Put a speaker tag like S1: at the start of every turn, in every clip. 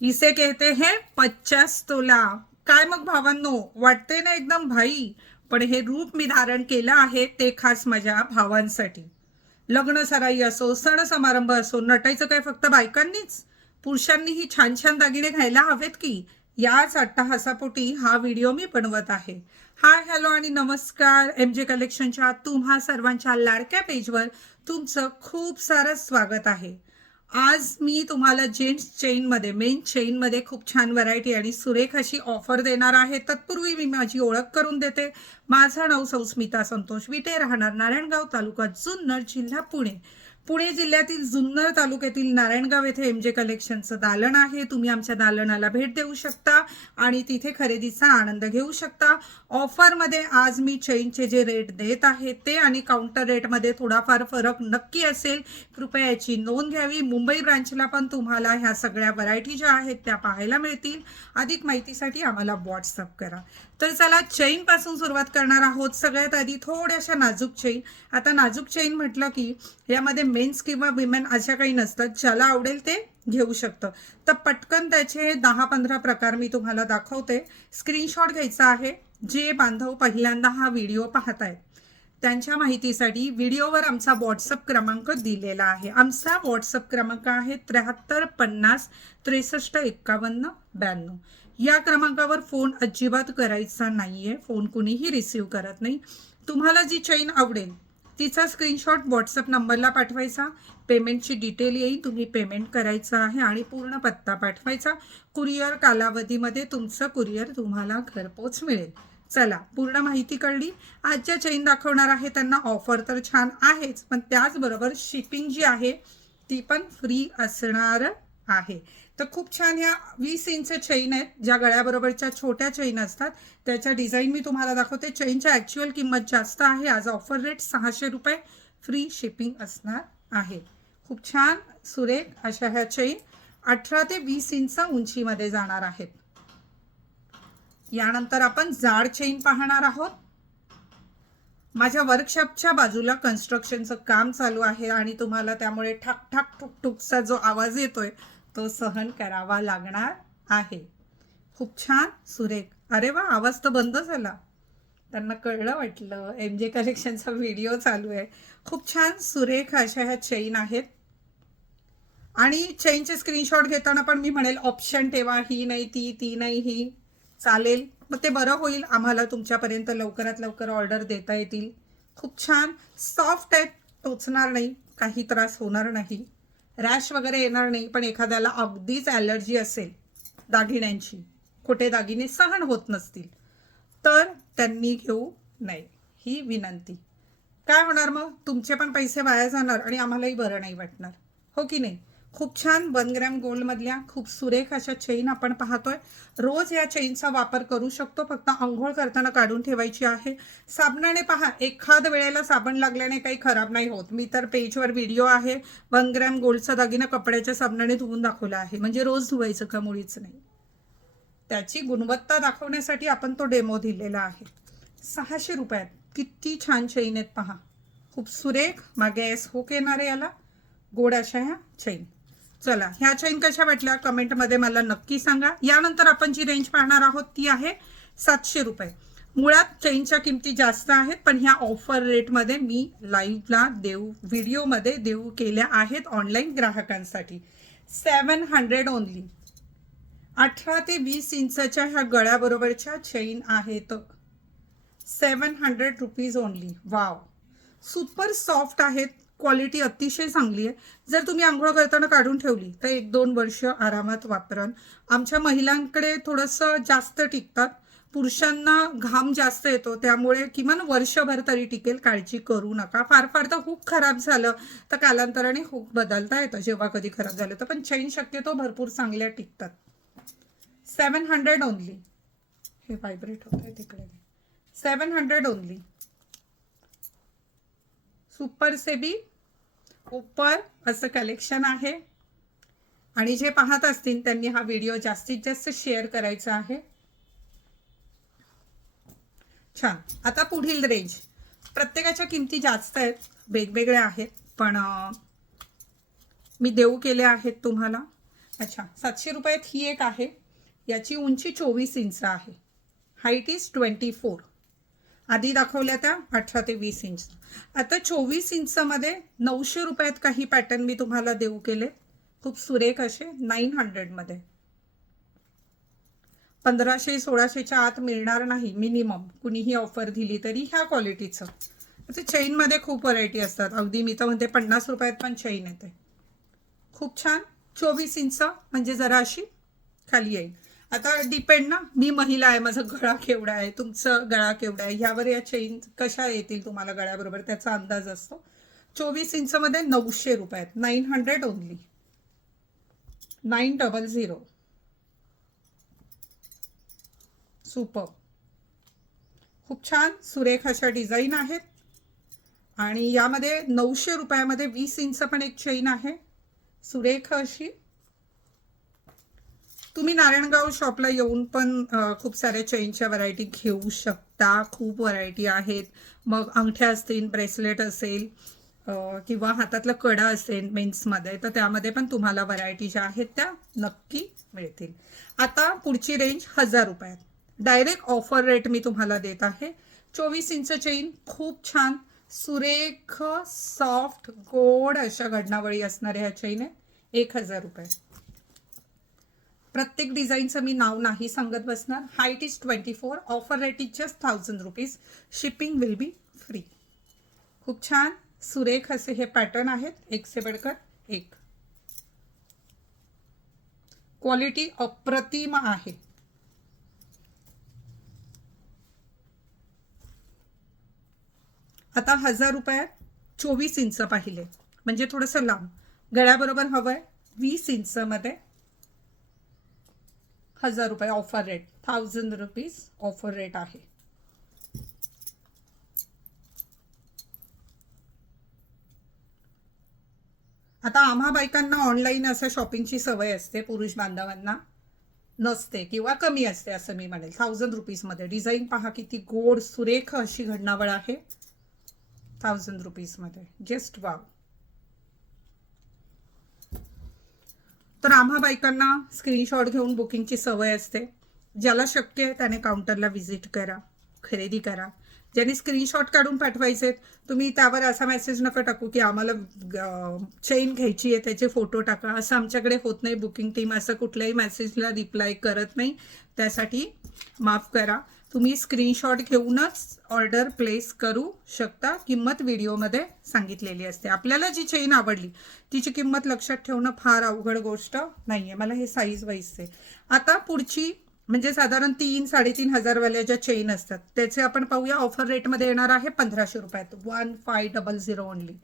S1: इसे कहते हैं पचास तोला काय मग भावांनो? वाटते ना एकदम भाई पण हे रूप मी धारण केलं आहे ते खास माझ्या भावांसाठी. लग्न सराई असो सण समारंभ असो नटायचं काय फक्त बायकांनीच? पुरुषांनीही छान छान दागिने घ्यायला हवेत की? याच अट्टहासापोटी हा व्हिडिओ मी बनवत आहे. हाय हॅलो आणि नमस्कार. एम जे कलेक्शनच्या तुम्हा सर्वांच्या लाडक्या पेजवर तुमचं खूप सारं स्वागत आहे. आज मी तुम्हाला जेंट्स चेनमध्ये मेन चेनमध्ये खूप छान व्हरायटी आणि सुरेख अशी ऑफर देणार आहे. तत्पूर्वी मी माझी ओळख करून देते. माझं नाव सौस्मिता संतोष विटे. राहणार नारायणगाव तालुका जुन्नर जिल्हा पुणे. पुणे जिल्ह्यातील जुन्नर तालुक्यातील नारायणगाव येथे एम जे कलेक्शनचं दालन आहे. तुम्ही आमच्या दालनाला भेट देऊ शकता आणि तिथे खरेदीचा आनंद घेऊ शकता. ऑफरमध्ये आज मी चेनचे जे रेट देत आहे ते आणि काउंटर रेटमध्ये थोडाफार फरक नक्की असेल. कृपया याची नोंद घ्यावी. मुंबई ब्रांचला पण तुम्हाला ह्या सगळ्या व्हरायटी ज्या आहेत त्या पाहायला मिळतील. अधिक माहितीसाठी आम्हाला व्हॉट्सअप करा. तर चला चेनपासून सुरुवात करणार आहोत. सगळ्यात आधी थोड्याशा नाजूक चैन आता नाजूक चैन म्हटलं की यामध्ये मेन्स किंवा विमेन अशा काही नसतात ज्याला आवडेल ते घेऊ शकतं. तर पटकन त्याचे दहा पंधरा प्रकार मी तुम्हाला दाखवते. स्क्रीनशॉट घ्यायचा आहे जे बांधव पहिल्यांदा हा व्हिडिओ पाहत आहेत त्यांच्या माहितीसाठी व्हिडिओवर आमचा व्हॉट्सअप क्रमांक दिलेला आहे. आमचा व्हॉट्सअप क्रमांक आहे त्र्याहत्तर पन्नास त्रेसष्ट एक्कावन्न ब्याण्णव. या क्रमांकावर फोन अजिबात करायचा नाही आहे फोन कुणीही रिसीव करत नाही. तुम्हाला जी चैन आवडेल तिचा स्क्रीनशॉट व्हॉट्सअप नंबरला पाठवायचा. पेमेंटची डिटेल येईल तुम्ही पेमेंट करायचं आहे आणि पूर्ण पत्ता पाठवायचा. कुरिअर कालावधीमध्ये तुमचं कुरिअर तुम्हाला घरपोच मिळेल. चला पूर्ण माहिती कळली. आजच्या चैन दाखवणार आहे त्यांना ऑफर तर छान आहेच पण त्याचबरोबर शिपिंग जी आहे ती पण फ्री असणार आहे. तर खूप छान ह्या वीस इंच चैन आहेत ज्या गळ्याबरोबरच्या छोट्या चैन असतात. त्याच्या डिझाईन मी तुम्हाला दाखवते. चैनच्या ॲक्च्युअल किंमत जास्त आहे. आज ऑफर रेट सहाशे रुपये. फ्री शिपिंग असणार आहे. खूप छान सुरेख अशा ह्या चैन अठरा ते वीस इंच उंचीमध्ये जाणार आहेत. यानंतर आपण जाड चेन पाहणार आहोत. माझ्या वर्कशॉपच्या बाजूला कन्स्ट्रक्शनचं काम चालू आहे आणि तुम्हाला त्यामुळे ठाक ठाक ठुकठुकचा जो आवाज येतोय तो सहन करावा लागणार आहे. खूप छान सुरेख. अरे वा आवाज तर बंद झाला. त्यांना कळलं वाटलं. एम जे कलेक्शनचा व्हिडिओ चालू आहे. खूप छान सुरेख अशा ह्या चेन आहेत. आणि चेनचे स्क्रीनशॉट घेताना पण मी म्हणेल ऑप्शन ठेवा. ही नाही ती ती नाही ही. चालेल. मग ते बरं होईल. आम्हाला तुमच्यापर्यंत लवकरात लवकर ऑर्डर देता येतील. खूप छान. सॉफ्ट आहेत टोचणार नाही. काही त्रास होणार नाही. रॅश वगैरे येणार नाही पण एखाद्याला अगदीच ॲलर्जी असेल दागिन्यांची खोटे दागिने सहन होत नसतील तर त्यांनी घेऊ नये ही विनंती. काय होणार मग? तुमचे पण पैसे वाया जाणार आणि आम्हालाही बरं नाही वाटणार. हो की नाही? खूप छान वन ग्रॅम गोल्डमधल्या खूप सुरेख अशा चेन आपण पाहतोय. रोज या चेनचा वापर करू शकतो. फक्त आंघोळ करताना काढून ठेवायची आहे. साबणाने पहा एखाद वेळेला साबण लागल्याने काही खराब नाही होत. मी तर पेजवर व्हिडिओ आहे. वन ग्रॅम गोल्डचा दागिना कपड्याच्या साबणाने धुवून दाखवला आहे. म्हणजे रोज धुवायचं का मुळीच नाही. त्याची गुणवत्ता दाखवण्यासाठी आपण तो डेमो दिलेला आहे. सहाशे रुपयात किती छान चैन आहेत पहा. खूप सुरेख मागे एस होक येणारे याला. गोड अशा ह्या चैन चला ह्या चैन कशा वाटल्या? कमेंटमध्ये मला नक्की सांगा. यानंतर आपण जी रेंज पाहणार आहोत ती आहे सातशे रुपये. मुळात चैनच्या किमती जास्त आहेत पण ह्या ऑफर रेटमध्ये मी लाईव्हला देऊ व्हिडिओमध्ये देऊ केल्या आहेत ऑनलाईन ग्राहकांसाठी. सेवन हंड्रेड ओनली अठरा ते वीस इंचच्या ह्या गळ्याबरोबरच्या चैन आहेत. Seven hundred rupees only wow super soft आहेत. क्वालिटी अतिशय चांगली आहे. जर तुम्ही आंघोळ करताना काढून ठेवली तर एक दोन वर्ष आरामात वापराल. आमच्या महिलांकडे थोडंसं जास्त टिकतात. पुरुषांना घाम जास्त येतो त्यामुळे किमान वर्षभर तरी टिकेल काळजी करू नका. फार फार तर हुक खराब झालं तर कालांतराने हुक बदलता येतं. जेव्हा कधी खराब झालं तर पण चैन शक्यतो भरपूर चांगल्या टिकतात. सेवन हंड्रेड ओनली हे व्हायब्रेट होतं तिकडे. सेवन हंड्रेड ओनली सुपर सेबी उपर असं कलेक्शन आहे. आणि जे पाहत असतील त्यांनी हा व्हिडिओ जास्तीत जास्त शेअर करायचा आहे. छान. आता पुढील रेंज प्रत्येकाच्या किमती जास्त आहेत वेगवेगळ्या आहेत पण मी देऊ केले आहेत तुम्हाला. अच्छा सातशे रुपयात ही एक आहे. याची उंची चोवीस इंच आहे. हाईट इज ट्वेंटी फोर आधी दाखवल्या त्या अठरा ते वीस इंच आता चोवीस इंचमध्ये नऊशे रुपयात काही पॅटर्न मी तुम्हाला देऊ केले. खूप सुरेख असे नाईन हंड्रेडमध्ये पंधराशे सोळाशेच्या आत मिळणार नाही मिनिमम कुणीही ऑफर दिली तरी ह्या क्वालिटीचं ते चेनमध्ये खूप व्हरायटी असतात. अगदी मी तर म्हणते पन्नास रुपयात पण चेन येते. खूप छान. चोवीस इंच म्हणजे जरा अशी खाली येईल. आता डिपेंड ना मी महिला आहे माझा गळा केवढा आहे तुमचं गळा केवढा आहे ह्यावर या चेन कशा येतील तुम्हाला गळ्याबरोबर त्याचा अंदाज असतो. चोवीस इंचमध्ये नऊशे रुपयात nine hundred only nine double zero super खूप छान सुरेख अशा डिझाईन आहेत. आणि यामध्ये नऊशे रुपयामध्ये वीस इंच पण एक चेन आहे. सुरेख अशी. तुम्ही नारायणगाव शॉपला येऊन पण खूप साऱ्या चेनच्या व्हरायटी घेऊ शकता. खूप व्हरायटी आहेत. मग अंगठ्या असतील ब्रेसलेट असेल किंवा हातातलं कडा असेल मेन्समध्ये तर त्यामध्ये पण तुम्हाला व्हरायटी ज्या आहेत त्या नक्की मिळतील. आता पुढची रेंज हजार रुपयात. डायरेक्ट ऑफर रेट मी तुम्हाला देत आहे. चोवीस इंच चेन खूप छान. सुरेख सॉफ्ट गोड अशा घडणावळी असणाऱ्या ह्या चेन आहे. एक हजार रुपये. प्रत्येक डिझाईनचं मी नाव नाही सांगत बसणार. Height is twenty four offer rate is just thousand rupees shipping will be free खूप छान. सुरेख असे हे पॅटर्न आहेत. एक से बडकर एक. क्वालिटी अप्रतिम आहे. आता हजार रुपयात चोवीस इंच पाहिले. म्हणजे थोडंसं लांब. गळ्याबरोबर हवं आहे वीस इंचमध्ये हजार रुपये offer rate thousand rupees offer rate आहे. आता आम्हा बायकांना ऑनलाईन असं शॉपिंगची सवय असते पुरुष बांधवांना. नसते किंवा कमी असते असं मी म्हणेल. थाउजंड रुपीजमध्ये डिझाईन पहा किती गोड सुरेख अशी घडणावळ आहे. थाउजंड रुपीजमध्ये जस्ट वाव तर आम्हा बायकांना स्क्रीनशॉट घेऊन बुकिंगची सवय असते. ज्याला शक्य आहे त्याने काउंटरला व्हिजिट करा खरेदी करा. ज्यांनी स्क्रीनशॉट काढून पाठवायचे तुम्ही त्यावर असा मेसेज नका टाकू की आम्हाला चेन घ्यायची आहे त्याचे फोटो टाका. असं आमच्याकडे होत नाही बुकिंग टीम असं कुठल्याही मेसेजला रिप्लाय करत नाही. त्यासाठी माफ करा. तुम्ही स्क्रीनशॉट घेऊनच ऑर्डर प्लेस करू शकता किंमत व्हिडिओमध्ये सांगितलेली असते. आपल्याला जी चेन आवडली तिची किंमत लक्षात ठेवणं फार अवघड गोष्ट नाही आहे मला हे साईज वाईजचे आता पुढची म्हणजे साधारण तीन साडेतीन हजारवाल्या ज्या चेन असतात त्याचे आपण पाहूया. ऑफर रेटमध्ये येणार आहे पंधराशे रुपयात. One five double zero only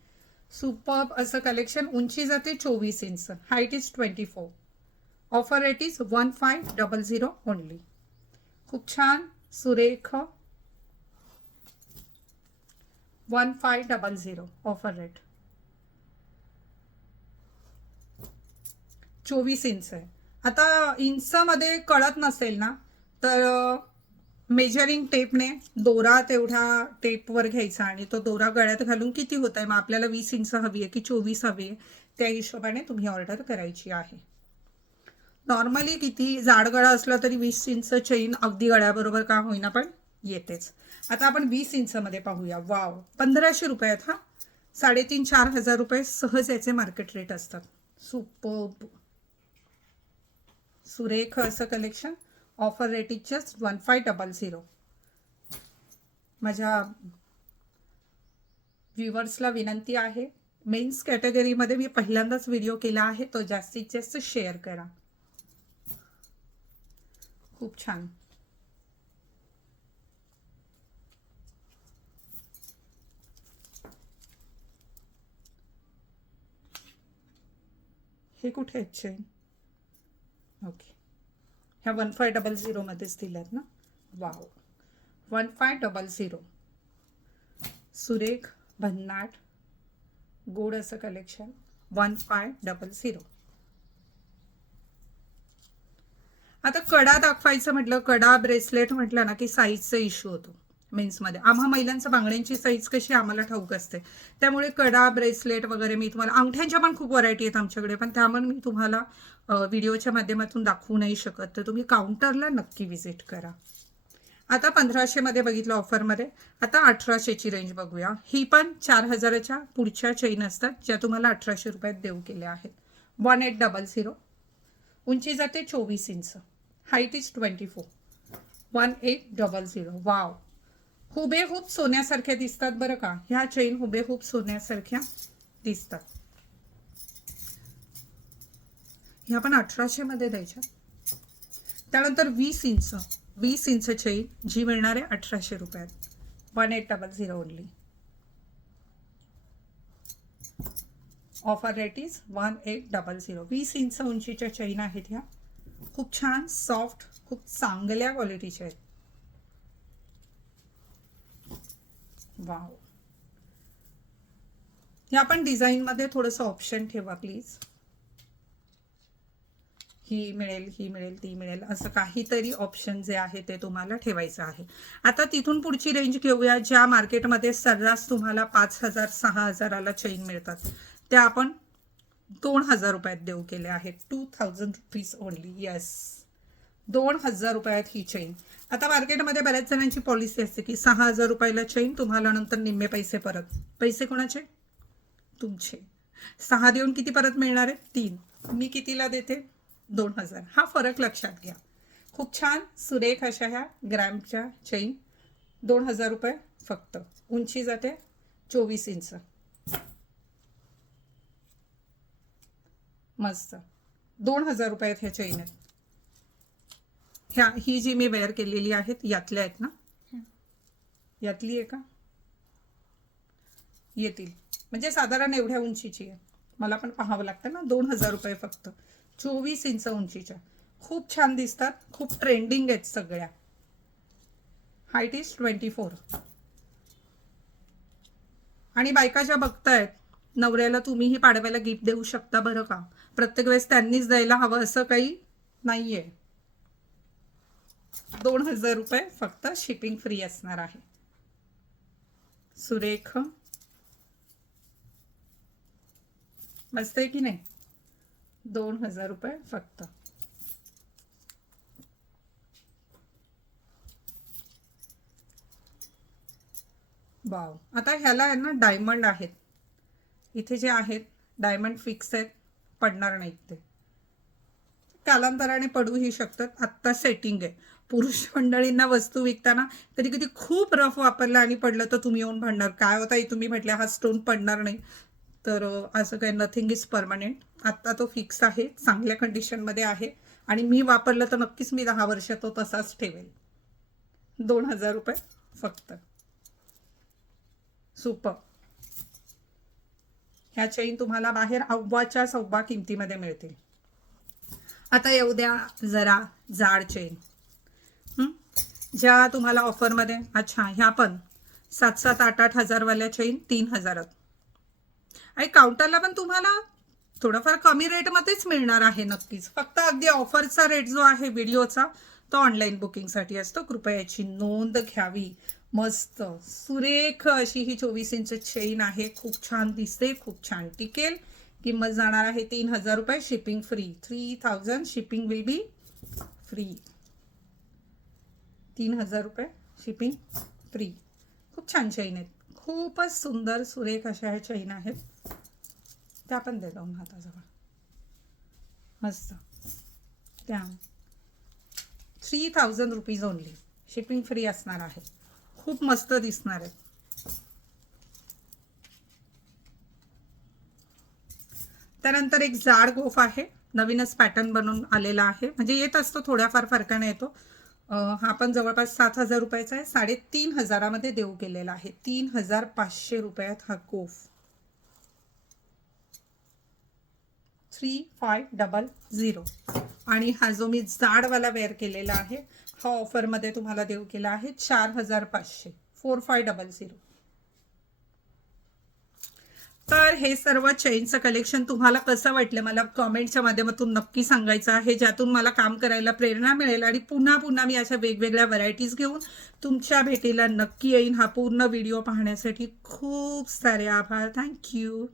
S1: super असं कलेक्शन उंची जाते चोवीस inch height is twenty four offer rate is one five double zero only खूप छान. सुरेख one five double zero offer rate चोवीस इंच आहे. आता इंचमध्ये कळत नसेल ना तर मेजरिंग टेपने दोरा तेवढ्या टेपवर घ्यायचा आणि तो दोरा गळ्यात घालून किती होत आहे मग आपल्याला वीस इंच हवी आहे की चोवीस हवी आहे? त्या हिशोबाने तुम्ही ऑर्डर करायची आहे. नॉर्मली किती जाड गळा असला तरी वीस इंच चेन अगदी गळ्याबरोबर का होईना पण येतेच. आता आपण वीस इंचमध्ये पाहूया. वाव. पंधराशे रुपयात हा? साडेतीन चार हजार रुपये सहज याचे मार्केट रेट असतात. सुपर सुरेख असं collection offer rate is just one five double zero माझ्या व्ह्युअर्सला विनंती आहे. मेन्स कॅटेगरीमध्ये मी पहिल्यांदाच व्हिडिओ केला आहे. तो जास्तीत जास्त शेअर करा. खूप छान. हे कुठे आहेत चेन ओके ह्या वन फाय डबल झिरोमध्येच दिल्यात ना? Wow one five double zero सुरेख भन्नाट गोड असं collection one five double zero आता कडा दाखवायचं म्हटलं कडा ब्रेसलेट म्हटलं ना की साईजचा इश्यू होतो मेन्समध्ये आम्हा महिलांचं बांगड्यांची साईज कशी आम्हाला ठाऊक असते. त्यामुळे कडा ब्रेसलेट वगैरे मी तुम्हाला अंगठ्यांच्या पण खूप व्हरायटी आहेत आमच्याकडे पण त्यामुळे मी तुम्हाला व्हिडिओच्या माध्यमातून दाखवू नाही शकत. तर तुम्ही काउंटरला नक्की विजिट करा. आता पंधराशेमध्ये बघितलं ऑफरमध्ये आता अठराशेची रेंज बघूया. ही पण चार हजाराच्या पुढच्या चेन असतात ज्या तुम्हाला अठराशे रुपयात देऊ केल्या आहेत. वन एट डबल झिरो उंची जाते चोवीस inch. Height is twenty four one eight double zero wow हुबेहूब सोन्यासारख्या दिसतात बरं का? ह्या चेन हुबेहूब सोन्यासारख्या दिसतात. ह्या पण अठराशेमध्ये द्यायच्या. त्यानंतर वीस इंच. वीस इंच चेन जी मिळणार आहे अठराशे रुपयात. One eight double zero only offer rate is one eight double zero. वीस इंच उंचीच्या चैन आहेत ह्या. खूप छान सॉफ्ट खूप चांगल्या क्वालिटीच्या आहेत. वाव ह्या पण डिझाईनमध्ये थोडंसं ऑप्शन ठेवा प्लीज ही मिळेल ही मिळेल ती मिळेल. असं काहीतरी ऑप्शन जे आहे ते तुम्हाला ठेवायचं आहे. आता तिथून पुढची रेंज घेऊया ज्या मार्केटमध्ये सर्रास तुम्हाला पाच हजार सहा हजाराला चेन मिळतात. त्या आपण दोन हजार रुपयात देऊ केले आहेत. Two thousand rupees only yes दोन हजार रुपयात ही चेन आता मार्केटमध्ये बऱ्याच जणांची पॉलिसी असते की सहा हजार रुपयाला चेन तुम्हाला नंतर निम्मे पैसे परत. पैसे कोणाचे? तुमचे. सहा देऊन किती परत मिळणार आहे? तीन. मी कितीला देते? दोन हजार. हा फरक लक्षात घ्या. खूप छान. सुरेख अशा ह्या ग्रॅमच्या चेन दोन हजार रुपये फक्त. उंची जाते चोवीस इंच. मस्त. दोन हजार रुपयात ह्या चेन आहेत ह्या ही जी मी वेअर केलेली आहेत यातल्या आहेत ना? यातली आहे का? येतील. म्हणजे साधारण एवढ्या उंचीची आहे. मला पण पाहावं लागतं ना दोन हजार रुपये फक्त. चोवीस इंच उंचीच्या. खूप छान दिसतात खूप ट्रेंडिंग आहेत सगळ्या. हाईट इज ट्वेंटी फोर आणि बायका ज्या बघतायत नवऱ्याला तुम्हीही पाडव्याला गिफ्ट देऊ शकता बरं का? प्रत्येक वेळेस त्यांनीच द्यायला हवं असं काही नाहीये. दोन हजार रुपये फक्त शिपिंग फ्री असणार आहे. सुरेख. मस्त आहे की नाही? दोन हजार रुपये फक्त. वाव. आता ह्याला आहे ना डायमंड आहेत. इथे जे आहेत डायमंड फिक्स आहेत पडणार नाहीत ते. कालांतराने पडूही शकतात. आत्ता सेटिंग आहे. पुरुष मंडळींना वस्तू विकताना कधी कधी खूप रफ वापरलं आणि पडलं तर तुम्ही येऊन म्हणणार काय होता तुम्ही म्हटलं हा स्टोन पडणार नाही. तर असं काय नथिंग इज परमनंट आत्ता तो फिक्स आहे चांगल्या कंडिशनमध्ये आहे. आणि मी वापरलं तर नक्कीच मी दहा वर्ष तो तसाच ठेवेल. दोन हजार रुपये फक्त. सुपर. ह्या चेन तुम्हाला बाहेर अव्वाच्या सव्वा किमतीमध्ये मिळतील. आता येऊ द्या जरा जाड चेन ज्या तुम्हाला ऑफरमध्ये अच्छा ह्या पण. सात सात आठ आठ हजारवाल्या चेन तीन हजारात. आणि काउंटरला पण तुम्हाला थोडंफार कमी रेटमध्येच मिळणार आहे नक्कीच. फक्त अगदी ऑफरचा रेट जो आहे व्हिडिओचा तो ऑनलाईन बुकिंगसाठी असतो. कृपया याची नोंद घ्यावी. मस्त. सुरेख अशी ही चोवीस इंच चेन आहे. खूप छान दिसते खूप छान टिकेल. किंमत जाणार आहे तीन हजार रुपये shipping free three thousand shipping will be free तीन हजार रुपये शिपिंग फ्री खूप छान चैन आहेत. खूपच सुंदर सुरेख अशा ह्या चैन आहेत. त्या पण दे जाऊन हाताजवळ. मस्त. त्या. Three thousand rupees only shipping free असणार आहे. खूप मस्त दिसणार आहे. त्यानंतर एक जाड गोफ आहे. नवीनच पॅटर्न बनवून आलेला आहे. म्हणजे येत असतो थोड्याफार फरकाने येतो. हा पण जवळपास सात हजार रुपयाचा आहे. साडेतीन हजारामध्ये देऊ केलेला आहे. तीन हजार पाचशे रुपयात हा गोफ. Three five double zero. आणि हा जो मी जाडवाला वेअर केलेला आहे हा ऑफरमध्ये तुम्हाला देऊ केला आहे चार हजार पाचशे फोर फाय डबल झिरो. तर हे सर्व चेनचं कलेक्शन तुम्हाला कसं वाटलं मला कॉमेंटच्या माध्यमातून नक्की सांगायचं आहे ज्यातून मला काम करायला प्रेरणा मिळेल आणि पुन्हा पुन्हा मी अशा वेगवेगळ्या व्हरायटीज घेऊन तुमच्या भेटीला नक्की येईन. हा पूर्ण व्हिडिओ पाहण्यासाठी खूप सारे आभार. थँक्यू